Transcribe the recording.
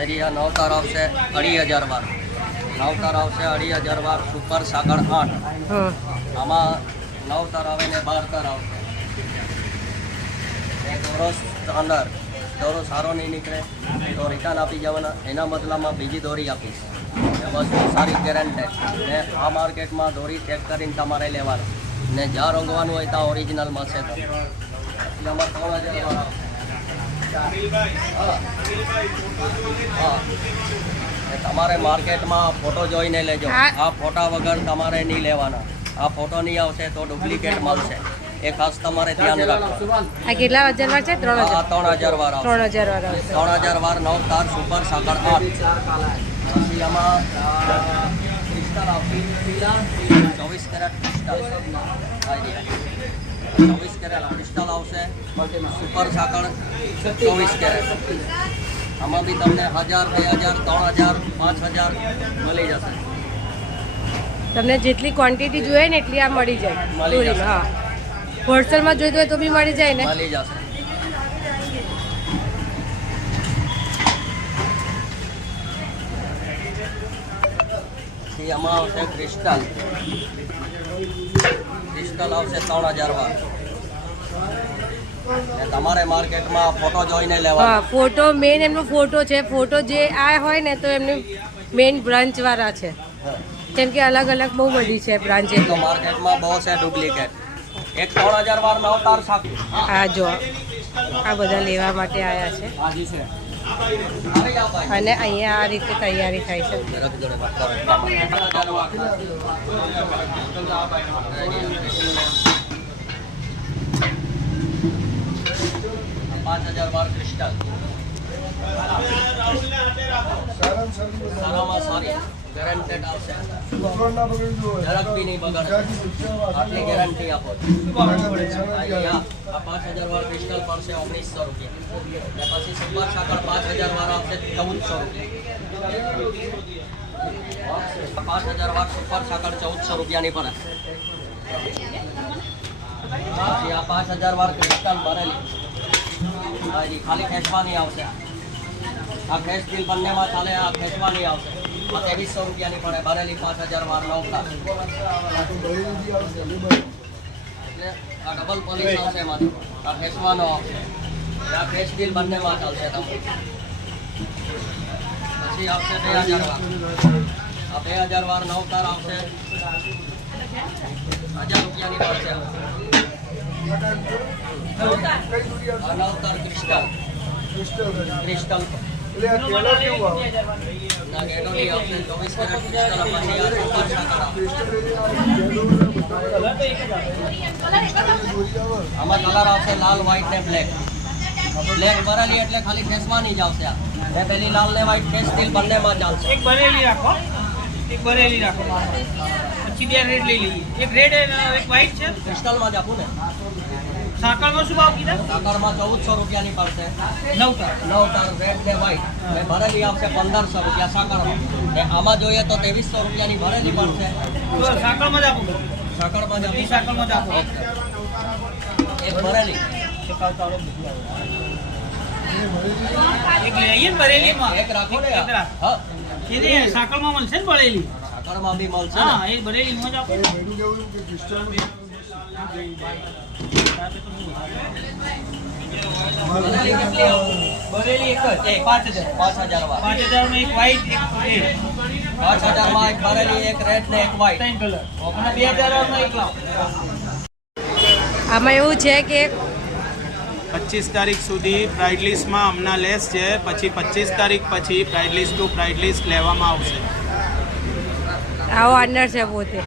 Area 9 તાર આવશે 2500 વાર, 9 તાર આવશે 2500 વાર, સુપર સાગર 8, આમાં 9 તાર આવે ને 12 તાર આવશે. દોરો સ્ટાન્ડર્ડ, દોરો સારો નહીં નીકળે તો રિટર્ન આપી જવાના, એના બદલામાં બીજી દોરી આપીશ. એ વસ્તુ સારી ગેરંટેડ ને આ માર્કેટમાં દોરી ચેક કરીને તમારે લેવાનું ને જ્યાં રંગવાનું હોય ત્યાં ઓરિજિનલ મળશે. તો એટલે આમાં 3000 વાર તમારે માર્કેટમાં ફોટો જોઈને લેજો. આ ફોટા વગર તમારે નહીં લેવાના. આ ફોટો નહીં આવશે તો ડુપ્લિકેટ મળશે. એ ખાસ તમારે ધ્યાન રાખો. આ કેટલા હજાર વાર છે? 3000 વાર આવશે. 3000 વાર આવશે. 3000 વાર 9 તાર સુપર સાગર 8. પછી આમાં ક્રિસ્ટલ આવશે 24 કેરેટ ક્રિસ્ટલ, 24 કેરેટ ક્રિસ્ટલ આવશે. સુપર સાગર 24 કેરેટ. આમાં બી તમને 1000, 2000, 3000, 5000 મળી જશે. તમને જેટલી ક્વોન્ટિટી જોઈએ ને એટલી આ મળી જાય. હા, હોલસેલમાં જોઈતું હોય તો બી મળી જાય ને? મળી જશે. આમાં આવશે ક્રિસ્ટલ, ક્રિસ્ટલ આવશે 3000 વાર. તમારે માર્કેટમાં ફોટો જોઈને લેવાનો. હા, ફોટો મેઇન એમનો ફોટો છે. ફોટો જે આ હોય ને તો એમની મેઇન બ્રાન્ચ વાળા છે. કેમ કે અલગ અલગ બહુ બધી છે બ્રાન્ચ. તો માર્કેટમાં બહુ છે ડુપ્લિકેટ. એક 3000 વાર 9 તાર સાક. આ જો આ બધા લેવા માટે આવ્યા છે અને અહીંયા આ રીતે તૈયારી થાય છે. 5000 વાર ક્રિસ્ટલ. સારામાં સારી ગેરંટેડ આવશે. જરાક બી નહીં બગડે. આટલી ગેરંટી આપો. આ 5000 વાર ક્રિસ્ટલ પડશે 1900 રૂપિયા. ને પછી સુપર સાગર 5000 વાર આવશે 1400 રૂપિયા. 5000 વાર સુપર સાગર 1400 રૂપિયાની પડે. પછી આ 5000 વાર ક્રિસ્ટલ ભરેલી ખાલી ખેંચવાની આવશે. આ ખેંચ દિલ બંનેમાં ચાલે. આ ખેંચવાની આવશે. આ 2300 રૂપિયાની પડે ભરેલી 5000 વાર 9 તાર. આ ડબલ પોલિશ આવશે એમાંથી. આ ખેંચવાનો આવશે. આ ખેંચ દિલ બંનેમાં ચાલશે તમને. પછી આવશે 2000 વાર. આ 2000 વાર 9 તાર આવશે 1000 રૂપિયાની પડશે. આ 9 તાર ક્રિસ્ટલ, ક્રિસ્ટલ ના ગેડોલી આવશે 24 કેરેટ ક્રિસ્ટલ. પછી આ સુપર સાગર આમાં કલર આવશે લાલ, વ્હાઈટ ને બ્લેક. બ્લેક ભરેલી એટલે ખાલી ખેંચવાની જ આવશે. આ પેલી લાલ ને વ્હાઈટ ખેંચ દિલ બંનેમાં ચાલશે. એક ભરેલી રાખો, એક ભરેલી રાખો. પછી બે રેડ લઈ લઈએ. એક રેડ અને એક વ્હાઈટ છે. ક્રિસ્ટલમાં જ આપું ને. સાકળમાં શું ભાવ કીધા? સાકળમાં 1400 રૂપિયાની પડશે. 9 તાર. 9 તાર રેડ ને વ્હાઈટ. ને ભરેલી આવશે 1500 રૂપિયા સાકળમાં. ને આમાં જોઈએ તો 2300 રૂપિયાની ભરેલી પડશે. તો સાકળમાં જ આપો. સાકળમાં જ આપું. સાકળમાં જ આપો. એક ભરેલી. એક લઈ આવીએ ને ભરેલીમાં. એક રાખો ને. હા, એ સાકળમાં મળશે ને ભરેલી? સાકળમાં બી મળશે. હા, એ ભરેલીમાં જ આપો. ભરેલી એક જ 5000 વાર 5000 માં એક વ્હાઈટ, એક રેડ. 5000 માં એક ભરેલી, એક રેડ ને એક વ્હાઈટ. 3 કલર. અને 2000 માં એક લાવ. આમાં એવું છે કે 25 તારીખ સુધી પ્રાઇડ લિસ્ટમાં હમણાં લેસ છે. પછી 25 તારીખ પછી pride list to pride list લેવામાં આવશે. આવો ઓનર છે પોતે.